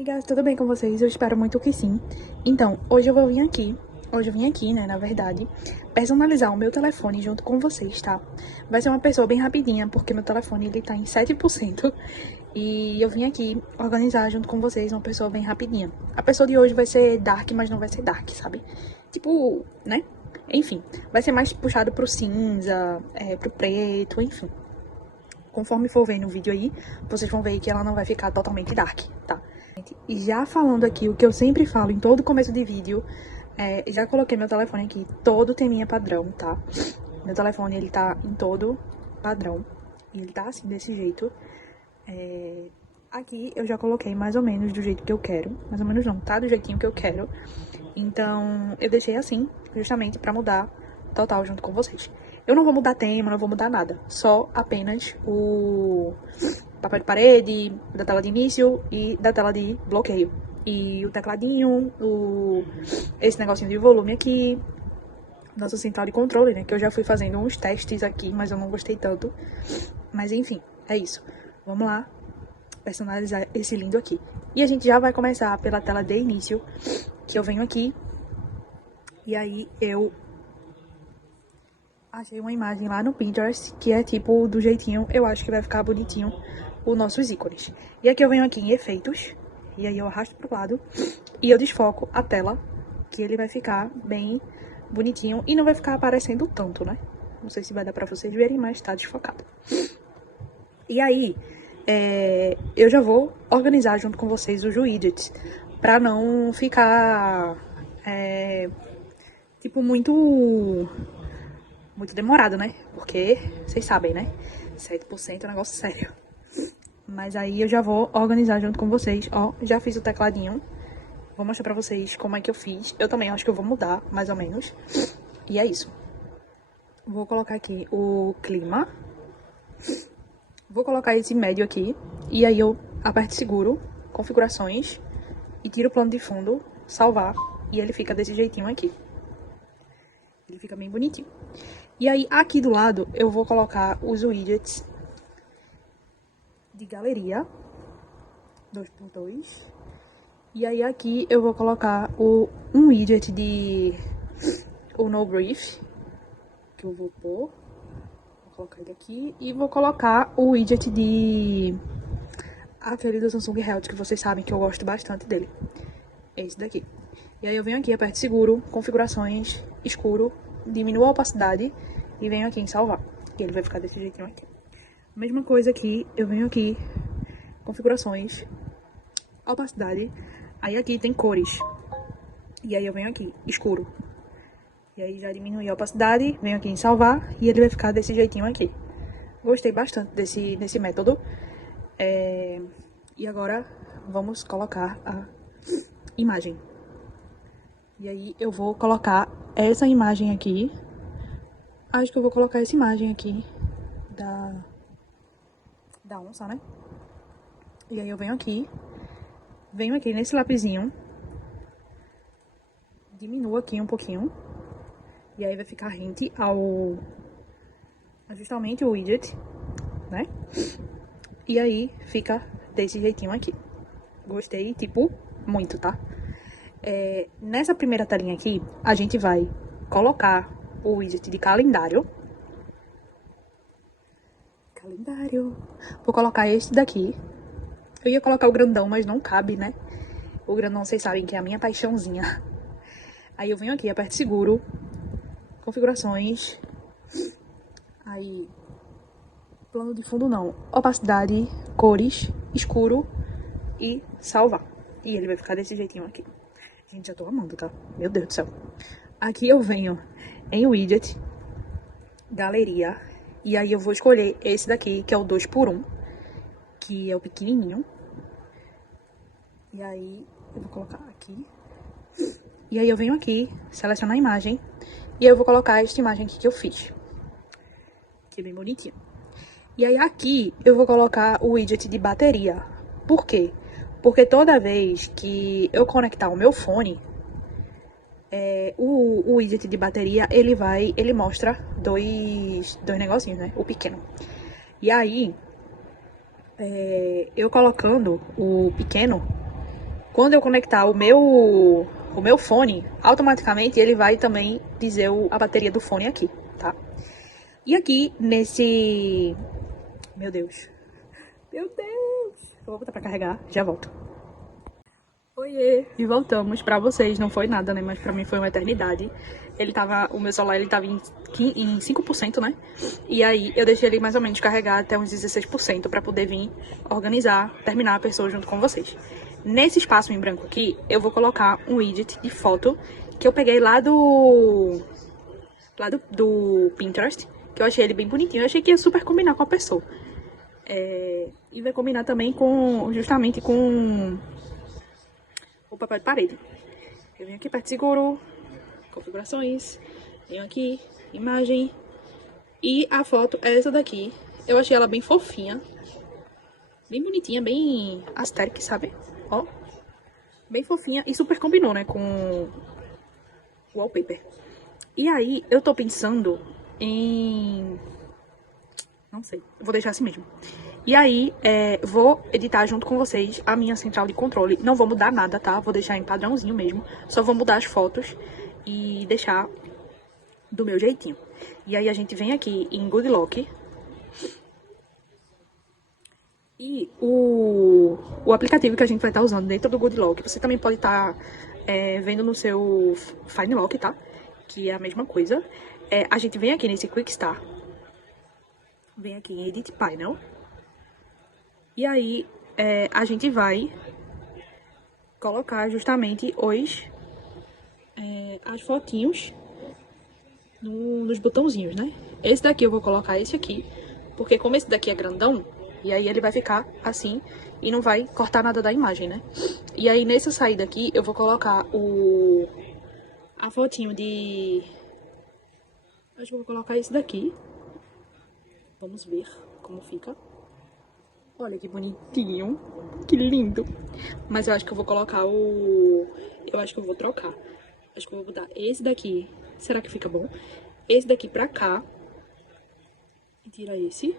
Amigas, tudo bem com vocês? Eu espero muito que sim. Então, hoje eu vim aqui, né, na verdade, personalizar o meu telefone junto com vocês, tá? Vai ser uma pessoa bem rapidinha, porque meu telefone, ele tá em 7%, e eu vim aqui organizar junto com vocês uma pessoa bem rapidinha. A pessoa de hoje vai ser dark, mas não vai ser dark, sabe? Tipo, né? Enfim, vai ser mais puxado pro cinza, pro preto, enfim. Conforme for vendo o vídeo aí, vocês vão ver que ela não vai ficar totalmente dark, tá? E já falando aqui o que eu sempre falo em todo começo de vídeo, já coloquei meu telefone aqui, todo teminha padrão, tá? Meu telefone, ele tá em todo padrão, e ele tá assim, desse jeito. Aqui eu já coloquei mais ou menos do jeito que eu quero, mais ou menos não, tá do jeitinho que eu quero. Então, eu deixei assim, justamente pra mudar total junto com vocês. Eu não vou mudar tema, não vou mudar nada, só apenas o papel de parede, da tela de início e da tela de bloqueio. E o tecladinho, esse negocinho de volume aqui, nossa central de controle, né? Que eu já fui fazendo uns testes aqui, mas eu não gostei tanto. Mas enfim, é isso. Vamos lá personalizar esse lindo aqui. E a gente já vai começar pela tela de início, que eu venho aqui. E aí eu achei uma imagem lá no Pinterest, que é tipo do jeitinho, eu acho que vai ficar bonitinho os nossos ícones. E aqui eu venho aqui em efeitos, e aí eu arrasto pro lado, e eu desfoco a tela, que ele vai ficar bem bonitinho, e não vai ficar aparecendo tanto, né? Não sei se vai dar pra vocês verem, mas tá desfocado. E aí, eu já vou organizar junto com vocês os widgets, pra não ficar, tipo, muito demorado, né? Porque vocês sabem, né? 7% é um negócio sério. Mas aí eu já vou organizar junto com vocês. Ó, já fiz o tecladinho. Vou mostrar pra vocês como é que eu fiz. Eu também acho que eu vou mudar, mais ou menos. E é isso. Vou colocar aqui o clima. Vou colocar esse médio aqui. E aí eu aperto seguro, configurações. E tiro o plano de fundo, salvar. E ele fica desse jeitinho aqui. Ele fica bem bonitinho. E aí, aqui do lado, eu vou colocar os widgets de galeria, 2x2. E aí, aqui, eu vou colocar um widget de No Brief, que eu vou pôr. Vou colocar ele aqui. E vou colocar o widget de aquele do Samsung Health, que vocês sabem que eu gosto bastante dele. Esse daqui. E aí, eu venho aqui, aperto seguro, configurações, escuro, diminuo a opacidade e venho aqui em salvar. E ele vai ficar desse jeitinho aqui. Mesma coisa aqui, eu venho aqui, configurações, opacidade. Aí aqui tem cores. E aí eu venho aqui, escuro. E aí já diminui a opacidade, venho aqui em salvar e ele vai ficar desse jeitinho aqui. Gostei bastante desse método. E agora vamos colocar a imagem. E aí eu vou colocar essa imagem aqui. Acho que eu vou colocar essa imagem aqui da onça, né? E aí eu venho aqui nesse lapisinho, diminuo aqui um pouquinho, e aí vai ficar rente ao justamente o widget, né? E aí fica desse jeitinho aqui. Gostei, tipo, muito, tá? Nessa primeira telinha aqui, a gente vai colocar o widget de calendário. Vou colocar este daqui. Eu ia colocar o grandão, mas não cabe, né? O grandão, vocês sabem que é a minha paixãozinha. Aí eu venho aqui, aperto seguro, configurações. Aí, plano de fundo não. Opacidade, cores, escuro e salvar. E ele vai ficar desse jeitinho aqui. Gente, já tô amando, tá? Meu Deus do céu. Aqui eu venho em widget, galeria, e aí eu vou escolher esse daqui, que é o 2x1, que é o pequenininho. E aí eu vou colocar aqui. E aí eu venho aqui, selecionar a imagem, e aí eu vou colocar esta imagem aqui que eu fiz, que é bem bonitinho. E aí aqui eu vou colocar o widget de bateria. Por quê? Porque toda vez que eu conectar o meu fone, o widget de bateria, ele mostra dois negocinhos, né? O pequeno. E aí, eu colocando o pequeno, quando eu conectar o meu fone, automaticamente ele vai também dizer a bateria do fone aqui, tá? E aqui nesse... Meu Deus. Meu Deus. Eu vou botar pra carregar, já volto. Oiê! E voltamos. Pra vocês não foi nada, né? Mas pra mim foi uma eternidade. O meu celular, ele tava em 5%, né? E aí eu deixei ele mais ou menos carregar até uns 16% pra poder vir organizar, terminar a pessoa junto com vocês. Nesse espaço em branco aqui, eu vou colocar um widget de foto que eu peguei lá do Pinterest, que eu achei ele bem bonitinho. Eu achei que ia super combinar com a pessoa. E vai combinar também justamente com o papel de parede. Eu venho aqui perto seguro, configurações, venho aqui, imagem, e a foto é essa daqui. Eu achei ela bem fofinha, bem bonitinha, bem aesthetic, sabe? Ó, bem fofinha e super combinou, né, com o wallpaper. E aí, eu tô pensando em... Não sei, eu vou deixar assim mesmo. E aí, vou editar junto com vocês a minha central de controle. Não vou mudar nada, tá? Vou deixar em padrãozinho mesmo. Só vou mudar as fotos e deixar do meu jeitinho. E aí, a gente vem aqui em Good Lock. E o aplicativo que a gente vai estar usando dentro do Good Lock, você também pode estar vendo no seu Fine Lock, tá? Que é a mesma coisa. A gente vem aqui nesse Quick Start. Vem aqui em Edit Panel. E aí, a gente vai colocar justamente as fotinhos nos botãozinhos, né? Esse daqui eu vou colocar esse aqui, porque como esse daqui é grandão, e aí ele vai ficar assim e não vai cortar nada da imagem, né? E aí, nessa saída aqui, eu vou colocar a fotinho de... Acho que eu vou colocar esse daqui. Vamos ver como fica. Olha que bonitinho, que lindo. Mas eu acho que eu vou colocar eu acho que eu vou trocar. Acho que eu vou botar esse daqui. Será que fica bom? Esse daqui pra cá. E tira esse.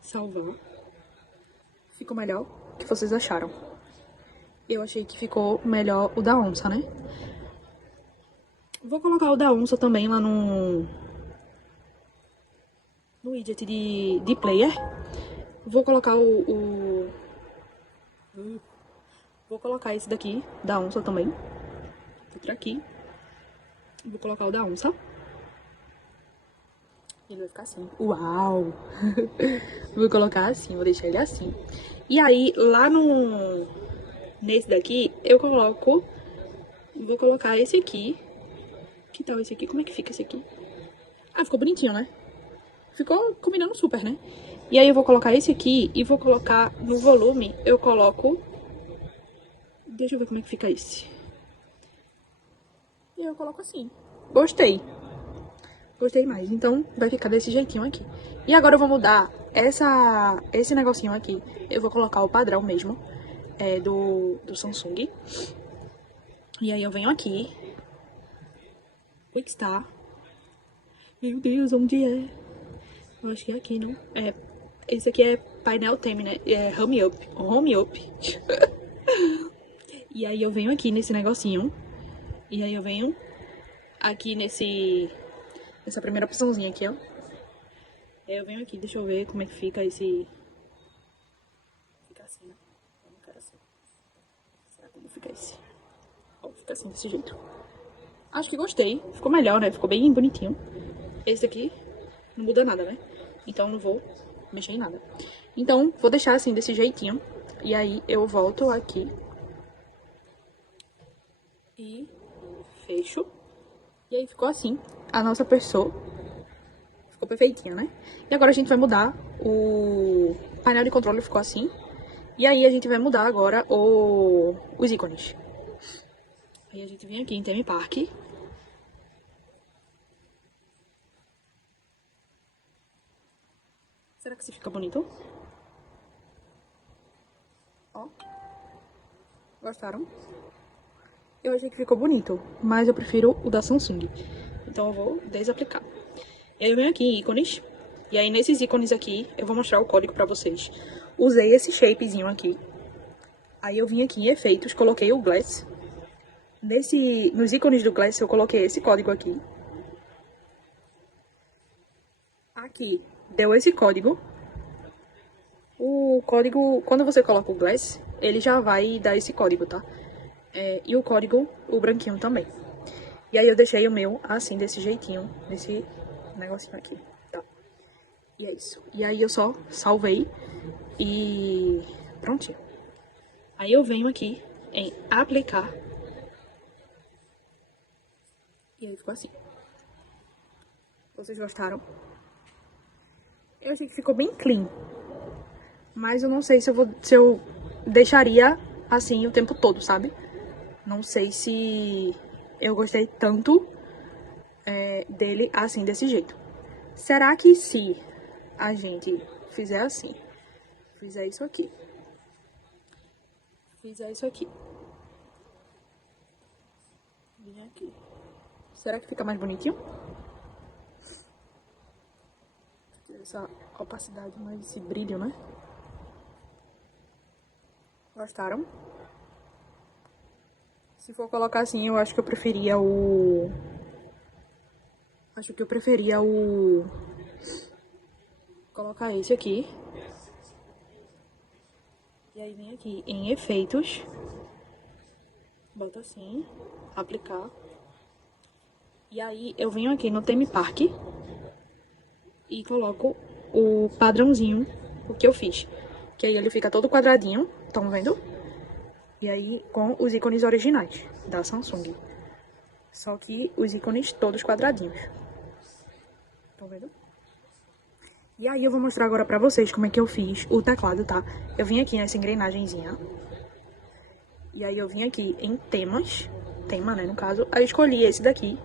Salvar. Ficou melhor? O que vocês acharam? Eu achei que ficou melhor o da onça, né? Vou colocar o da onça também lá no widget de player. Vou colocar Vou colocar esse daqui, da onça também. Outro aqui. Vou colocar o da onça. Ele vai ficar assim. Uau! Vou colocar assim, vou deixar ele assim. E aí, lá nesse daqui, eu coloco... Vou colocar esse aqui. Que tal esse aqui? Como é que fica esse aqui? Ah, ficou bonitinho, né? Ficou combinando super, né? E aí eu vou colocar esse aqui e vou colocar no volume, eu coloco... Deixa eu ver como é que fica esse. E eu coloco assim. Gostei. Gostei mais. Então, vai ficar desse jeitinho aqui. E agora eu vou mudar esse negocinho aqui. Eu vou colocar o padrão mesmo, do Samsung. E aí eu venho aqui. Quick Start. Meu Deus, onde é? Eu acho que é aqui, não? Esse aqui é painel theme, né? É Home Up. E aí eu venho aqui nesse negocinho. E aí eu venho aqui nessa primeira opçãozinha aqui, ó. Aí eu venho aqui, deixa eu ver como é que fica esse... Fica assim, né? Eu não quero assim. Será como fica esse? Ó, fica assim, desse jeito. Acho que gostei. Ficou melhor, né? Ficou bem bonitinho. Esse aqui não muda nada, né? Então não vou mexer em nada. Então, vou deixar assim, desse jeitinho. E aí, eu volto aqui. E fecho. E aí, ficou assim. A nossa pessoa ficou perfeitinha, né? E agora a gente vai mudar o painel de controle, ficou assim. E aí, a gente vai mudar agora os ícones. Aí, a gente vem aqui em Theme Park. Será que isso fica bonito? Ó. Gostaram? Eu achei que ficou bonito, mas eu prefiro o da Samsung. Então eu vou desaplicar. E aí eu venho aqui em ícones. E aí nesses ícones aqui, eu vou mostrar o código pra vocês. Usei esse shapezinho aqui. Aí eu vim aqui em efeitos, coloquei o Glass. Nos ícones do Glass eu coloquei esse código aqui. Aqui deu esse código. O código, quando você coloca o Glass, ele já vai dar esse código, tá? E o código, o branquinho também. E aí eu deixei o meu assim, desse jeitinho, desse negocinho aqui, tá? E é isso. E aí eu só salvei e prontinho. Aí eu venho aqui em aplicar. E aí ficou assim. Vocês gostaram? Eu achei que ficou bem clean. Mas eu não sei se eu deixaria assim o tempo todo, sabe? Não sei se eu gostei tanto dele assim, desse jeito. Será que se a gente fizer assim, fizer isso aqui, vem aqui, será que fica mais bonitinho? Essa opacidade, mais esse brilho, né? Gostaram? Se for colocar assim, eu acho que eu preferia o... Colocar esse aqui. E aí vem aqui em efeitos. Bota assim. Aplicar. E aí eu venho aqui no Theme Park. E coloco o padrãozinho, o que eu fiz. Que aí ele fica todo quadradinho. Estão vendo? E aí com os ícones originais da Samsung. Só que os ícones todos quadradinhos. Estão vendo? E aí eu vou mostrar agora pra vocês como é que eu fiz o teclado, tá? Eu vim aqui nessa engrenagemzinha. E aí eu vim aqui em temas. Tema, né, no caso. Aí eu escolhi esse daqui.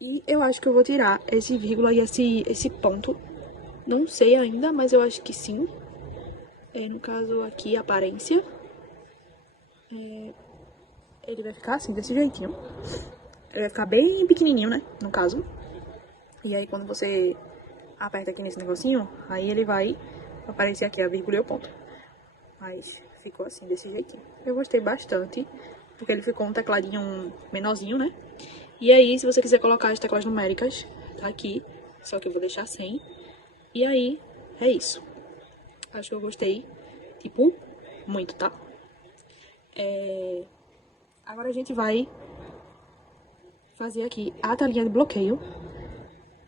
E eu acho que eu vou tirar esse vírgula e esse ponto. Não sei ainda, mas eu acho que sim. No caso aqui, aparência. Ele vai ficar assim, desse jeitinho. Ele vai ficar bem pequenininho, né, no caso. E aí quando você aperta aqui nesse negocinho, aí ele vai aparecer aqui a vírgula e o ponto. Mas ficou assim, desse jeitinho. Eu gostei bastante, porque ele ficou um tecladinho menorzinho, né? E aí, se você quiser colocar as teclas numéricas, tá aqui. Só que eu vou deixar sem. E aí, é isso. Acho que eu gostei, tipo, muito, tá? Agora a gente vai fazer aqui a telinha de bloqueio.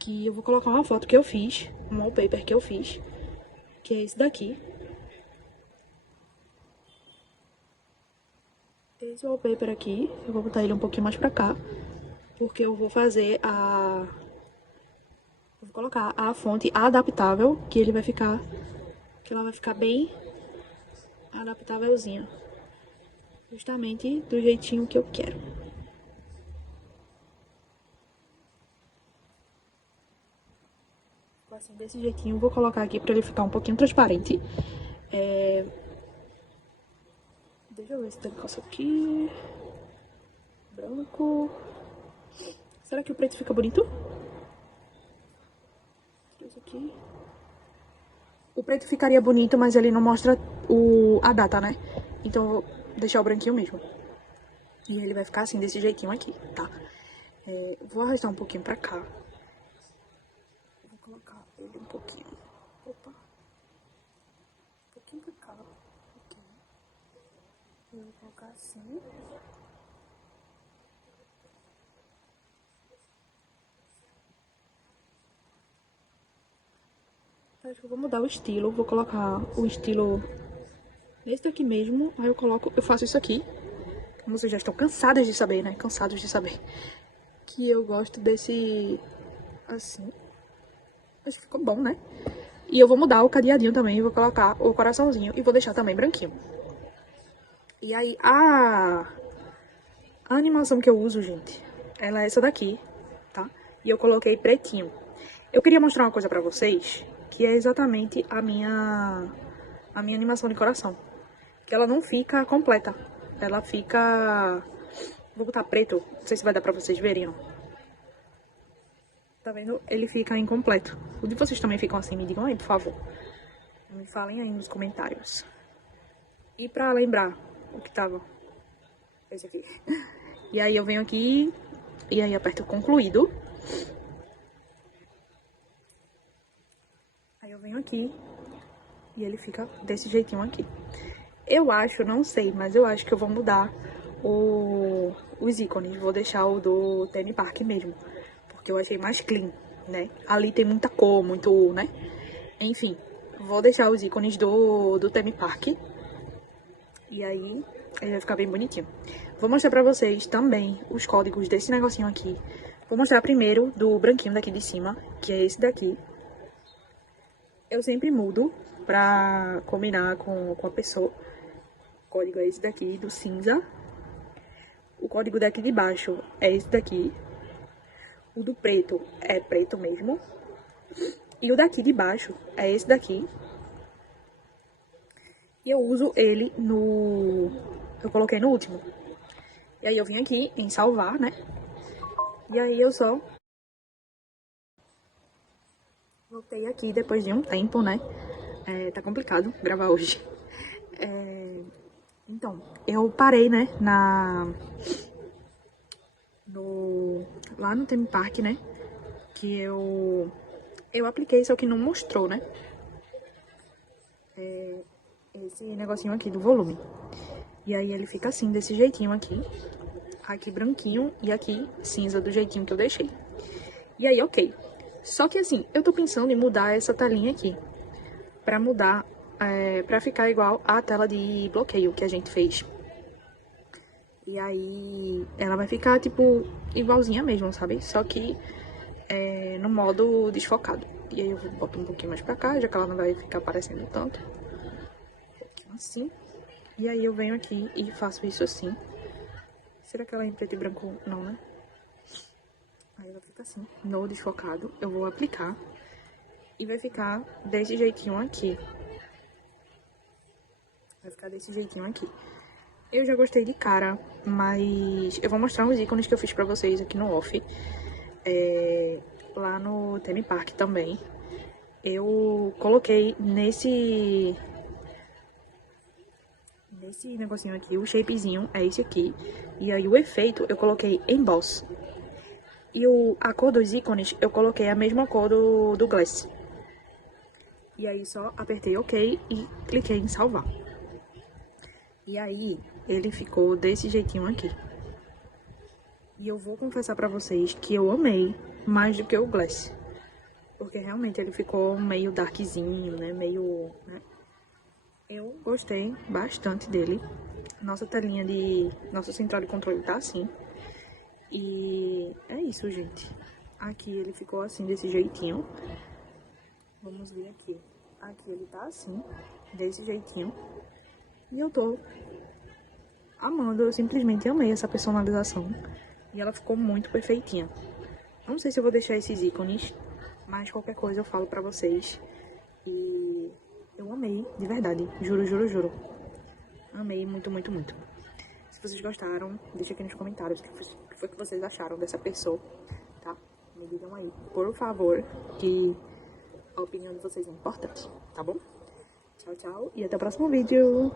Que eu vou colocar uma foto que eu fiz, um wallpaper que eu fiz, que é esse daqui. Esse wallpaper aqui, eu vou botar ele um pouquinho mais pra cá, porque eu vou fazer eu vou colocar a fonte adaptável, que ela vai ficar bem adaptávelzinha. Justamente do jeitinho que eu quero. Assim, desse jeitinho, vou colocar aqui pra ele ficar um pouquinho transparente. Deixa eu ver se tem negócio aqui. Branco. Será que o preto fica bonito? Isso aqui. O preto ficaria bonito, mas ele não mostra a data, né? Então eu vou deixar o branquinho mesmo. E ele vai ficar assim, desse jeitinho aqui, tá? Vou arrastar um pouquinho pra cá. Vou colocar ele um pouquinho. Opa. Um pouquinho pra cá. Aqui. Eu vou colocar assim. Acho que eu vou mudar o estilo. Vou colocar o estilo nesse daqui mesmo. Aí eu faço isso aqui. Como vocês já estão cansadas de saber, né? Cansados de saber. Que eu gosto desse... assim. Acho que ficou bom, né? E eu vou mudar o cadeadinho também. Vou colocar o coraçãozinho. E vou deixar também branquinho. E aí, a animação que eu uso, gente, ela é essa daqui, tá? E eu coloquei pretinho. Eu queria mostrar uma coisa pra vocês, que é exatamente a minha animação de coração. Que ela não fica completa. Ela fica... Vou botar preto. Não sei se vai dar pra vocês verem, ó. Tá vendo? Ele fica incompleto. O de vocês também ficam assim? Me digam aí, por favor. Me falem aí nos comentários. E pra lembrar o que tava, esse aqui. E aí eu venho aqui, e aí aperto concluído. Aí eu venho aqui, e ele fica desse jeitinho aqui. Eu acho, não sei, mas eu acho que eu vou mudar os ícones. Vou deixar o do Theme Park mesmo, porque eu achei mais clean, né? Ali tem muita cor, muito, né? Enfim, vou deixar os ícones do Theme Park. E aí, ele vai ficar bem bonitinho. Vou mostrar pra vocês também os códigos desse negocinho aqui. Vou mostrar primeiro do branquinho daqui de cima, que é esse daqui. Eu sempre mudo pra combinar com a pessoa. O código é esse daqui, do cinza. O código daqui de baixo é esse daqui. O do preto é preto mesmo. E o daqui de baixo é esse daqui. E eu uso ele eu coloquei no último. E aí eu vim aqui em salvar, né? E aí eu só voltei aqui depois de um tempo, né? Tá complicado gravar hoje. Então, eu parei, né? Lá no Theme Park, né? Que eu apliquei, só que não mostrou, né? Esse negocinho aqui do volume. E aí ele fica assim, desse jeitinho aqui. Aqui branquinho e aqui cinza, do jeitinho que eu deixei. E aí, ok. Só que assim, eu tô pensando em mudar essa telinha aqui. Pra mudar, pra ficar igual a tela de bloqueio que a gente fez. E aí, ela vai ficar, tipo, igualzinha mesmo, sabe? Só que no modo desfocado. E aí eu boto um pouquinho mais pra cá, já que ela não vai ficar aparecendo tanto. Um pouquinho assim. E aí eu venho aqui e faço isso assim. Será que ela é em preto e branco? Não, né? Aí ela fica assim, no desfocado. Eu vou aplicar. E vai ficar desse jeitinho aqui. Vai ficar desse jeitinho aqui. Eu já gostei de cara, mas eu vou mostrar uns ícones que eu fiz pra vocês aqui no off. Lá no Theme Park também. Eu coloquei nesse negocinho aqui, o shapezinho é esse aqui. E aí o efeito eu coloquei emboss. E a cor dos ícones eu coloquei a mesma cor do Glass. E aí só apertei OK e cliquei em salvar. E aí ele ficou desse jeitinho aqui. E eu vou confessar pra vocês que eu amei mais do que o Glass. Porque realmente ele ficou meio darkzinho, né? Meio, né? Eu gostei bastante dele. Nossa central de controle tá assim. E é isso, gente. Aqui ele ficou assim, desse jeitinho. Vamos ver aqui. Aqui ele tá assim, desse jeitinho. E eu tô amando, eu simplesmente amei essa personalização. E ela ficou muito perfeitinha. Não sei se eu vou deixar esses ícones, mas qualquer coisa eu falo pra vocês. E eu amei, de verdade. Juro, juro, juro. Amei muito, muito, muito. Se vocês gostaram, deixa aqui nos comentários o que foi que vocês acharam dessa pessoa, tá? Me digam aí, por favor, que a opinião de vocês é importante, tá bom? Tchau, tchau e até o próximo vídeo.